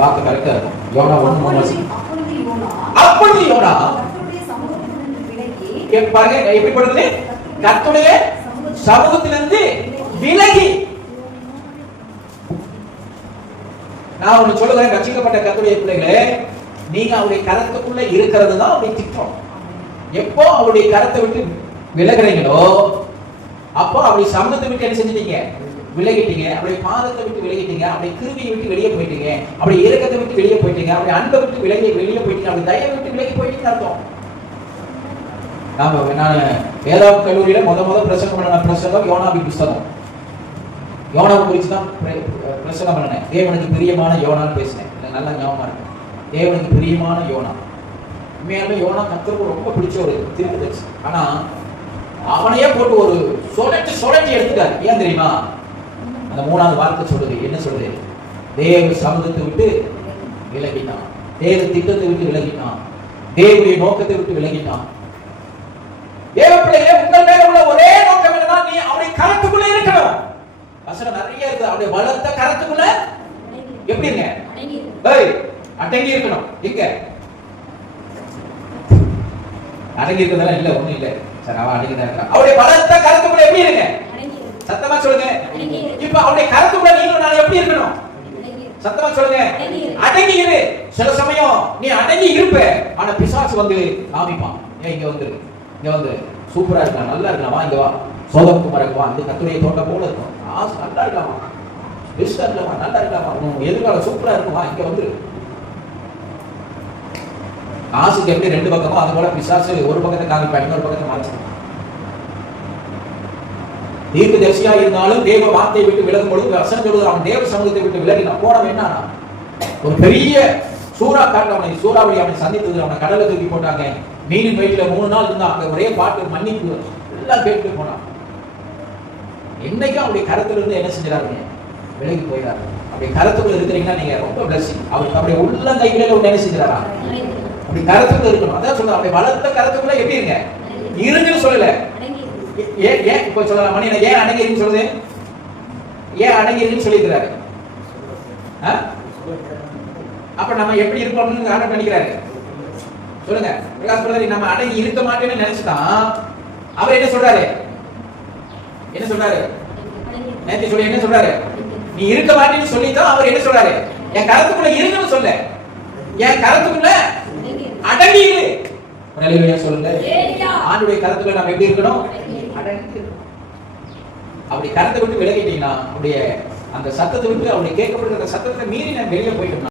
வாக்கு கரெக்டா இருக்கும். யோனா 1:3. அப்பொழுது யோனா பாருங்க எப்படி படுது, கர்த்தருடைய சமூகத்திலிருந்து விலகி. நான் ஒண்ணு சொல்லுகிறேன், ரட்சிக்கப்பட்ட கர்த்தருடைய பிள்ளைகளே, நீங்க அவருடைய கரத்துக்குள்ள இருக்கிறது தான் அவருடைய திட்டம். எப்போ அவருடைய கரத்தை விட்டு விலகுறீங்களோ அப்போ அவருடைய சமூகத்தை விட்டு என்ன செஞ்சிட்டீங்க, விலகிட்டீங்க. அப்படியே பாதத்தை விட்டு விலகிட்டீங்க, அப்படியே கிருபியை விட்டு வெளியே போயிட்டீங்க, அப்படியே இரக்கத்தை விட்டு வெளியே போயிட்டீங்க, அப்படியே அன்பை விட்டு வெளியே போயிட்டீங்க, அப்படியே தயவை விட்டு விலகி போயிட்டீங்க அர்த்தம். நான் வேதாந்த கல்லூரியில முத பிரசங்கம் பண்ண பிரசங்கம் யோனாவின் புஸ்தகம். யோனாவை குறித்து தான் பிரசங்கம் பண்ணேன். தேவனுக்கு பிரியமான யோனான்னு பேசினேன். நல்லா ஞாபகமா இருக்கு. தேவனுக்கு பிரியமான யோனா. உண்மையாலுமே யோனா கர்த்தருக்கு ரொம்ப பிடிச்ச ஒரு தீர்க்கதரிசி. ஆனா அவனையே போட்டு ஒரு சொலட்டி எடுத்துட்டாரு. ஏன் தெரியுமா? அந்த 3வது வார்த்தை சொல்லுது, என்ன சொல்லுது? தேவ சமூகத்தை விட்டு விலகினான், தேவ திட்டத்தை விட்டு விலகினான், தேவனுடைய நோக்கத்தை விட்டு விலகினான். தேவ பிள்ளைகளே, உங்கள் மேல உள்ள ஒரே நோக்கம் என்னன்னா, நீ அவருடைய கரத்துக்குள்ள இருக்கணும். வசனம் நிறைய இருக்கு. அவருடைய வளர்த்த கரத்துக்குள்ள எப்படி இருங்க, அடங்கி இருக்கணும். எங்க அடங்கி இருக்கிறதெல்லாம் இல்ல, ஒண்ணும் இல்ல சார். அவன் அடங்கி தான் இருக்கிறான். அவருடைய வளர்த்த கரத்துக்குள்ள எப்படி இருங்க, சத்தமா சொல்லுங்க. இப்ப அவருடைய கரத்துக்குள்ள நீங்களும் நான் எப்படி இருக்கணும்? சத்தமா சொல்லுங்க, அடங்கி இரு. சில சமயம் நீ அடங்கி இருப்ப, ஆனா பிசாசு வந்து காமிப்பான். ஏன் இங்க வந்து, இங்க வந்து சூப்பரா இருக்கலாம், நல்லா இருக்கலாம், வா இங்க வா, சோதகுமாருக்கு வா, இந்த கர்த்தருடைய தோட்டம் போல இருக்கும், நல்லா இருக்கலாமா, பெஸ்டா இருக்கலாமா, நல்லா இருக்கலாமா, எதிர்காலம் சூப்பரா இருக்குமா, இங்க வந்து. காசுக்கு எப்படி 2 பக்கமோ அது போல பிசாசு ஒரு பக்கத்தை காமிப்பான், இன்னொரு பக்கத்தை மறைச்சிடும். தீர்க்கதரிசியா இருந்தாலும் தேவ வார்த்தையை விட்டு விலகும் பொழுது வசனம் சொல்லுது, அவன் தேவ சமூகத்தை விட்டு விலகினான். போனவன் என்ன, ஒரு பெரிய சூறா காட்டு, அவனை சூறாவளி அவனை சந்தித்தது. அவனை கடலை தூக்கி போட்டாங்க. மீனின் வயிற்றுல 3 நாள் இருந்தான். அங்க ஒரே பாட்டு, மன்னிப்பு எல்லாம் கேட்டு போனான். என்னைக்கும் அவருடைய கரத்துல இருந்து என்ன செஞ்சாருங்க, விலகி போயிடாரு. அப்படி கரத்துக்குள்ள இருக்கிறீங்கன்னா நீங்க ரொம்ப பிளஸிங். அவருக்கு அப்படியே உள்ள கைகளை ஒண்ணு என்ன செஞ்சாரா, அப்படி கரத்துக்குள்ள இருக்கணும். அதான் சொல்றேன், அப்படி வளர்த்த கரத்துக்குள்ள எப்படி இருங்க, இருங்கன்னு சொல்லல. ஏன் இப்ப சொல்லலாம், மணி ஏன் அடங்கிருன்னு சொல்லுது, ஏன் அடங்கிருன்னு சொல்லியிருக்கிறாரு. அப்ப நம்ம எப்படி இருக்கோம்னு ஆர்டர் பண்ணிக்கிறாரு. சொல்லுங்க பிரகாஷ் பிரதர், நம்ம அடங்கி இருக்க மாட்டேன்னு நினைச்சுதான் அவர் என்ன சொல்றாரு, என்ன சொல்றாரு, நேத்து சொல்லி என்ன சொல்றாரு, நீ இருக்க மாட்டேன்னு சொல்லிதான் அவர் என்ன சொல்றாரு, என் கரத்துக்குள்ள இருங்கன்னு சொல்ல, என் கரத்துக்குள்ள அடங்கி இரு. ஹல்லேலூயா சொல்லுங்க. ஆண்டவருடைய கரத்துக்குள்ள நாம எப்படி இருக்கணும், அடங்கி. அப்படி கரத்தை விட்டு விலகிட்டீங்கன்னா, அப்படியே அந்த சத்தத்தை விட்டு, அப்படி கேட்கப்படுகிற சத்தத்தை மீறி நான் வெளியே போயிட்டோம்.